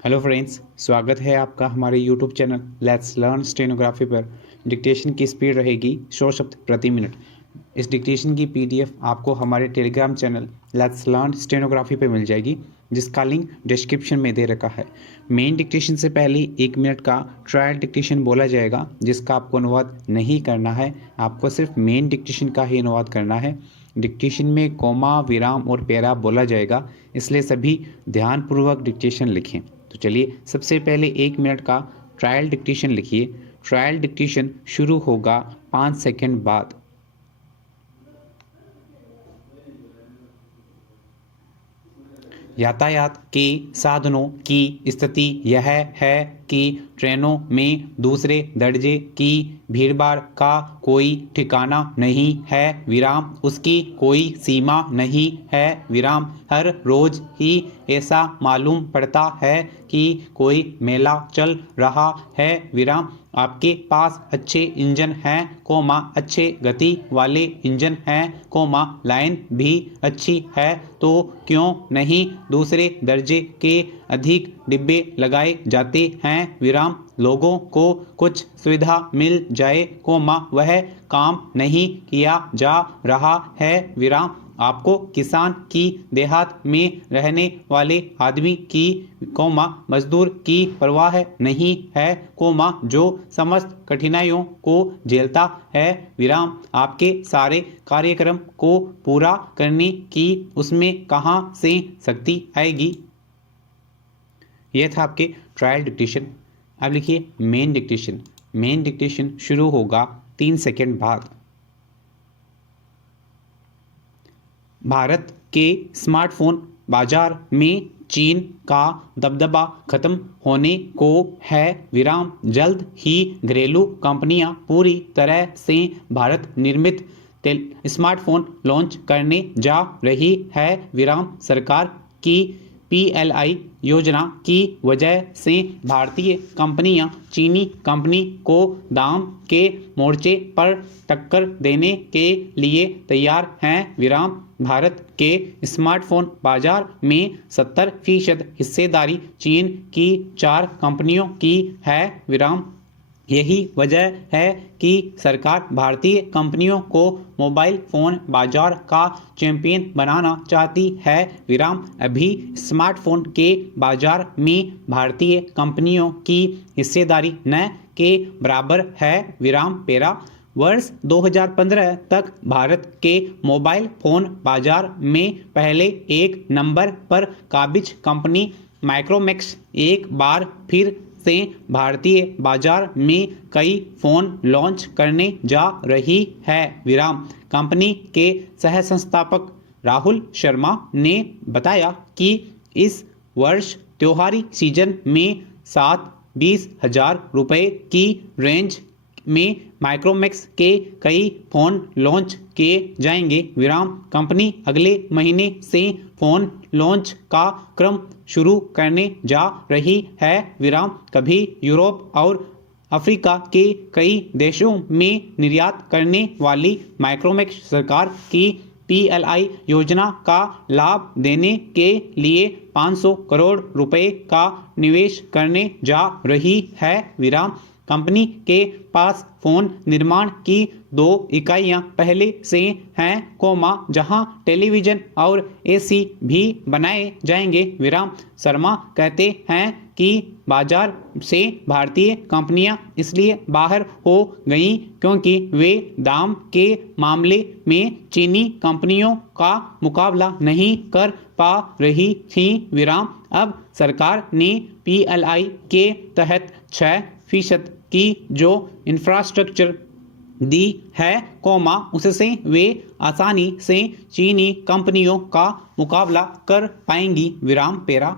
Hello friends, स्वागत है आपका हमारे YouTube channel let's learn stenography पर। डिक्टेशन की स्पीड रहेगी 100 शब्द प्रति मिनट। इस डिक्टेशन की पीडीएफ आपको हमारे Telegram channel let's learn stenography पर मिल जाएगी, जिसका लिंक डिस्क्रिप्शन में दे रखा है। मेन डिक्टेशन से पहले 1 मिनट का ट्रायल डिक्टेशन बोला जाएगा, जिसका आपको अनुवाद नहीं करना है। आपको सिर्फ मेन डिक्टेशन का ही अनुवाद करना है। डिक्टेशन में कोमा, विराम और पैरा बोला जाएगा, इसलिए सभी ध्यानपूर्वक डिक्टेशन लिखें। तो चलिए, सबसे पहले 1 मिनट का ट्रायल डिक्टेशन लिखिए। ट्रायल डिक्टेशन शुरू होगा 5 सेकंड बाद। यातायात के साधनों की स्थिति यह है कि ट्रेनों में दूसरे दर्जे की भीड़भाड़ का कोई ठिकाना नहीं है, विराम उसकी कोई सीमा नहीं है, विराम हर रोज ही ऐसा मालूम पड़ता है कि कोई मेला चल रहा है, विराम आपके पास अच्छे इंजन हैं, कोमा अच्छे गति वाले इंजन हैं, कोमा लाइन भी अच्छी है, तो क्यों नहीं दूसरे दर्जे के अधिक डिब्बे लगाए जाते हैं, विराम लोगों को कुछ सुविधा मिल जाए, कोमा वह काम नहीं किया जा रहा है, विराम आपको किसान की देहात में रहने वाले आदमी की कोमा मजदूर की परवाह नहीं है, कोमा जो समस्त कठिनाइयों को झेलता है, विराम आपके सारे कार्यक्रम को पूरा करने की उसमें कहाँ से शक्ति आएगी। यह था आपके ट्रायल डिक्टेशन। अब लिखिए मेन डिक्टेशन। मेन डिक्टेशन शुरू होगा 3 सेकंड बाद। भारत के स्मार्टफोन बाजार में चीन का दबदबा खत्म होने को है, विराम जल्द ही घरेलू कंपनियां पूरी तरह से भारत निर्मित स्मार्टफोन लॉन्च करने जा रही है, विराम सरकार की PLI योजना की वजह से भारतीय कंपनियां चीनी कंपनी को दाम के मोर्चे पर टक्कर देने के लिए तैयार हैं, विराम भारत के स्मार्टफोन बाजार में 70% हिस्सेदारी चीन की 4 कंपनियों की है, विराम यही वजह है कि सरकार भारतीय कंपनियों को मोबाइल फ़ोन बाजार का चैंपियन बनाना चाहती है, विराम अभी स्मार्टफोन के बाजार में भारतीय कंपनियों की हिस्सेदारी न के बराबर है, विराम पैरा वर्ष 2015 तक भारत के मोबाइल फ़ोन बाजार में पहले 1 नंबर पर काबिज कंपनी माइक्रोमैक्स एक बार फिर से भारतीय बाजार में कई फ़ोन लॉन्च करने जा रही है, विराम कंपनी के सह संस्थापक राहुल शर्मा ने बताया कि इस वर्ष त्योहारी सीजन में 7-20 हज़ार रुपये की रेंज में माइक्रोमैक्स के कई फ़ोन लॉन्च किए जाएंगे, विराम कंपनी अगले महीने से फ़ोन लॉन्च का क्रम शुरू करने जा रही है, विराम कभी यूरोप और अफ्रीका के कई देशों में निर्यात करने वाली माइक्रोमैक्स सरकार की PLI योजना का लाभ देने के लिए 500 करोड़ रुपए का निवेश करने जा रही है, विराम कंपनी के पास फ़ोन निर्माण की 2 इकाइयां पहले से हैं, कोमा जहां टेलीविज़न और AC भी बनाए जाएंगे, विराम शर्मा कहते हैं कि बाजार से भारतीय कंपनियां इसलिए बाहर हो गईं क्योंकि वे दाम के मामले में चीनी कंपनियों का मुकाबला नहीं कर पा रही थीं, विराम अब सरकार ने PLI के तहत 6% की जो इंफ्रास्ट्रक्चर दी है, कोमा उससे वे आसानी से चीनी कंपनियों का मुकाबला कर पाएंगी, विराम पैरा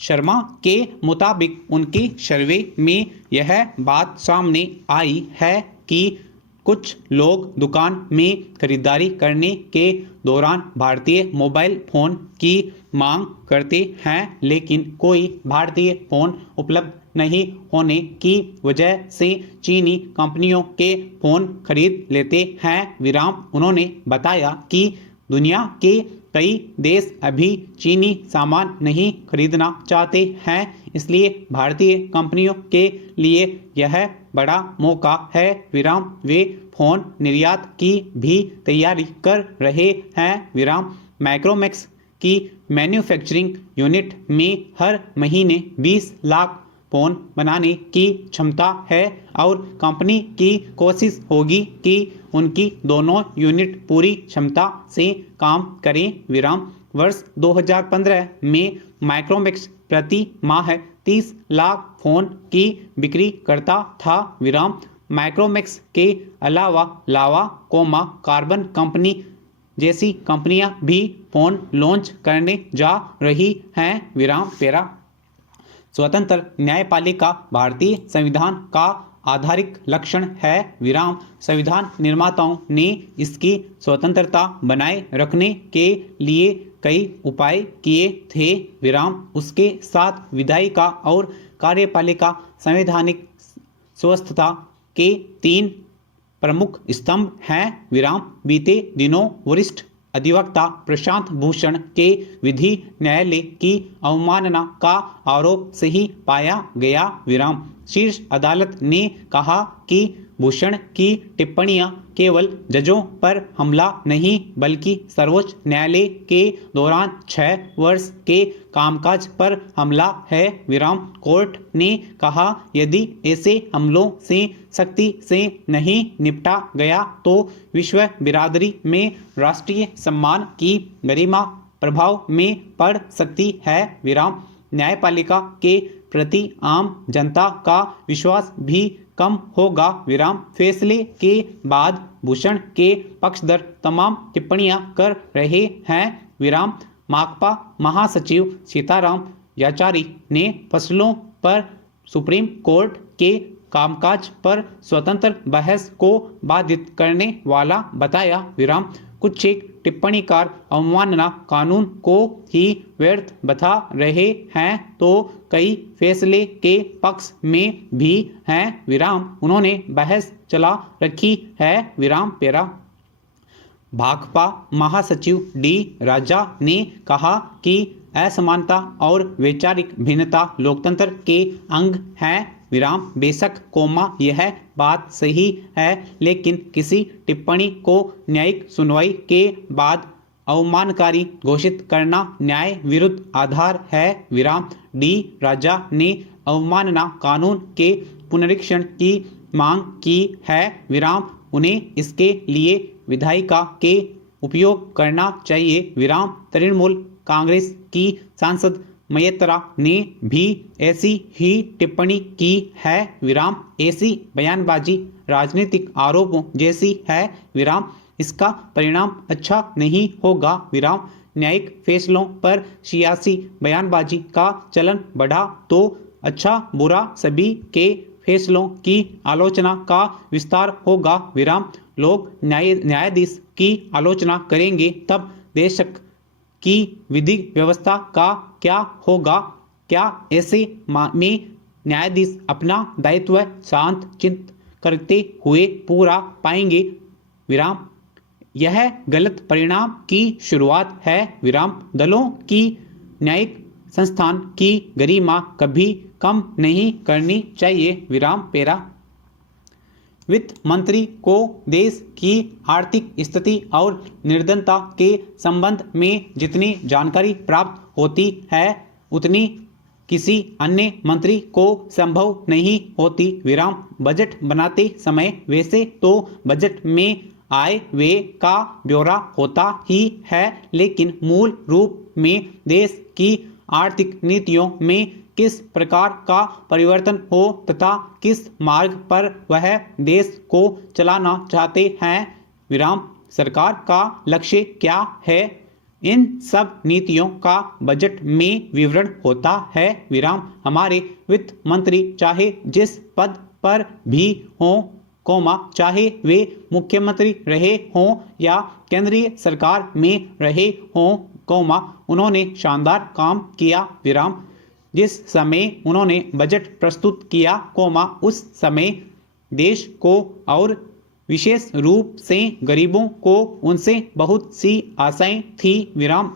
शर्मा के मुताबिक उनके सर्वे में यह बात सामने आई है कि कुछ लोग दुकान में खरीदारी करने के दौरान भारतीय मोबाइल फ़ोन की मांग करते हैं, लेकिन कोई भारतीय फ़ोन उपलब्ध नहीं होने की वजह से चीनी कंपनियों के फ़ोन खरीद लेते हैं, विराम उन्होंने बताया कि दुनिया के कई देश अभी चीनी सामान नहीं खरीदना चाहते हैं, इसलिए भारतीय कंपनियों के लिए यह बड़ा मौका है। विराम वे फोन निर्यात की भी तैयारी कर रहे हैं। विराम माइक्रोमैक्स की मैन्युफैक्चरिंग यूनिट में हर महीने 20 लाख फोन बनाने की क्षमता है और कंपनी की कोशिश होगी कि उनकी दोनों यूनिट पूरी क्षमता से काम करें। विराम वर्ष 2015 में माइक्रोमैक्स प्रति माह 30 लाख फोन की बिक्री करता था। विराम माइक्रोमैक्स के अलावा लावा कार्बन कंपनी जैसी कंपनियां भी फोन लॉन्च करने जा रही हैं। विराम पेरा स्वतंत्र न्यायपालिका भारतीय संविधान का आधारिक लक्षण है। विराम संविधान निर्माताओं ने इसकी स्वतंत्रता बनाए रखने के लिए कई उपाय किए थे। विराम उसके साथ विधायिका और कार्यपालिका संवैधानिक स्वस्थता के 3 प्रमुख स्तंभ हैं। विराम बीते दिनों वरिष्ठ अधिवक्ता प्रशांत भूषण के विधि न्यायालय की अवमानना का आरोप सही पाया गया। विराम शीर्ष अदालत ने कहा कि भूषण की टिप्पणियां केवल जजों पर हमला नहीं बल्कि सर्वोच्च न्यायालय के दौरान 6 वर्ष के कामकाज पर हमला है। विराम कोर्ट ने कहा यदि ऐसे हमलों से सख्ती से नहीं निपटा गया तो विश्व बिरादरी में राष्ट्रीय सम्मान की गरिमा प्रभाव में पड़ सकती है। विराम न्यायपालिका के प्रति आम जनता का विश्वास भी कम होगा। विराम फैसले के बाद भूषण के पक्षधर तमाम टिप्पणियां कर रहे हैं। विराम माकपा महासचिव सीताराम येचुरी ने फसलों पर सुप्रीम कोर्ट के कामकाज पर स्वतंत्र बहस को बाधित करने वाला बताया। विराम कुछ एक टिप्पणीकार अवमानना कानून को ही व्यर्थ बता रहे हैं तो कई फैसले के पक्ष में भी हैं। विराम उन्होंने बहस चला रखी है। विराम पेरा भाकपा महासचिव डी राजा ने कहा कि असमानता और वैचारिक भिन्नता लोकतंत्र के अंग हैं। विराम बेशक यह बात सही है लेकिन किसी टिप्पणी को न्यायिक सुनवाई के बाद अवमानकारी घोषित करना न्याय विरुद्ध आधार है। विराम डी राजा ने अवमानना कानून के पुनरीक्षण की मांग की है। विराम उन्हें इसके लिए विधायिका के उपयोग करना चाहिए। विराम तृणमूल कांग्रेस की सांसद मयत्रा ने भी ऐसी ही टिप्पणी की है। विराम ऐसी बयानबाजी राजनीतिक आरोपों जैसी है। विराम इसका परिणाम अच्छा नहीं होगा। विराम न्यायिक फैसलों पर सियासी बयानबाजी का चलन बढ़ा तो अच्छा बुरा सभी के फैसलों की आलोचना का विस्तार होगा। विराम लोग न्यायाधीश की आलोचना करेंगे तब देश की विधिक व्यवस्था का क्या होगा? क्या ऐसे में न्यायाधीश अपना दायित्व शांत चित्त करते हुए पूरा पाएंगे? विराम यह गलत परिणाम की शुरुआत है। विराम दलों की न्यायिक संस्थान की गरिमा कभी कम नहीं करनी चाहिए। विराम पेरा वित्त मंत्री को देश की आर्थिक स्थिति और निर्धनता के संबंध में जितनी जानकारी प्राप्त होती है उतनी किसी अन्य मंत्री को संभव नहीं होती। विराम बजट बनाते समय वैसे तो बजट में आय व्यय का ब्यौरा होता ही है लेकिन मूल रूप में देश की आर्थिक नीतियों में किस प्रकार का परिवर्तन हो तथा किस मार्ग पर वह देश को चलाना चाहते हैं। विराम सरकार का लक्ष्य क्या है? इन सब नीतियों का बजट में विवरण होता है। विराम हमारे वित्त मंत्री चाहे जिस पद पर भी हों चाहे वे मुख्यमंत्री रहे हों या केंद्रीय सरकार में रहे हों उन्होंने शानदार काम किया। विराम जिस समय उन्होंने बजट प्रस्तुत किया उस समय देश को और विशेष रूप से गरीबों को उनसे बहुत सी आशाएं थी विराम।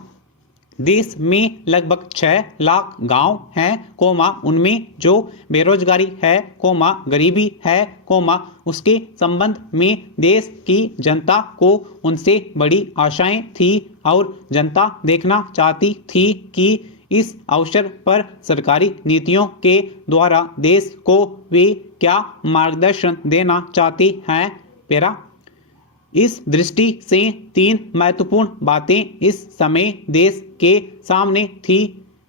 देश में लगभग 6 लाख गांव हैं कोमा उनमें जो बेरोजगारी है कोमा गरीबी है कोमा उसके संबंध में देश की जनता को उनसे बड़ी आशाएं थी और जनता देखना चाहती थी कि इस अवसर पर सरकारी नीतियों के द्वारा देश को वे क्या मार्गदर्शन देना चाहते हैं। पेरा इस दृष्टि से 3 महत्वपूर्ण बातें इस समय देश के सामने थी।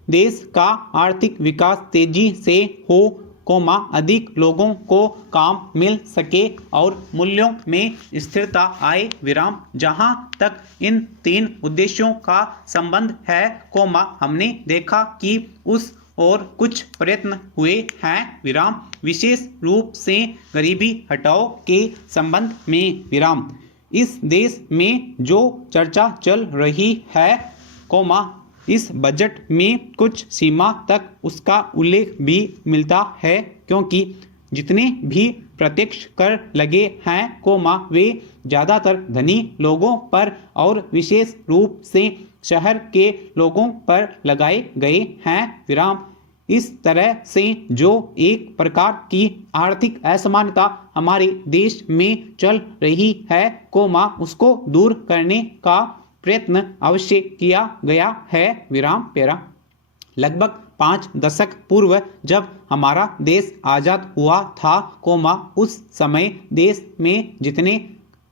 देश का आर्थिक विकास तेजी से हो कोमा अधिक लोगों को काम मिल सके और मूल्यों में स्थिरता आए विराम। जहां तक इन 3 उद्देश्यों का संबंध है कोमा हमने देखा कि उस और कुछ प्रयत्न हुए हैं विराम। विशेष रूप से गरीबी हटाओ के संबंध में विराम। इस देश में जो चर्चा चल रही है कोमा इस बजट में कुछ सीमा तक उसका उल्लेख भी मिलता है क्योंकि जितने भी प्रत्यक्ष कर लगे हैं कोमा वे ज़्यादातर धनी लोगों पर और विशेष रूप से शहर के लोगों पर लगाए गए हैं विराम। इस तरह से जो एक प्रकार की आर्थिक असमानता हमारे देश में चल रही है कोमा उसको दूर करने का प्रयत्न अवश्य किया गया है विराम। पेरा लगभग 5 दशक पूर्व जब हमारा देश आज़ाद हुआ था कोमा उस समय देश में जितने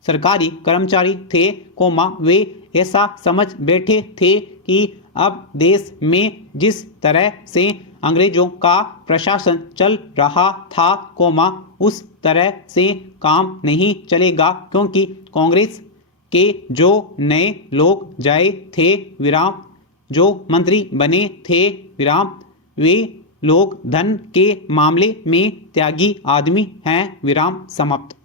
सरकारी कर्मचारी थे कोमा वे ऐसा समझ बैठे थे कि अब देश में जिस तरह से अंग्रेजों का प्रशासन चल रहा था कोमा उस तरह से काम नहीं चलेगा क्योंकि कांग्रेस के जो नए लोग जाए थे विराम जो मंत्री बने थे विराम वे लोग धन के मामले में त्यागी आदमी हैं विराम। समाप्त।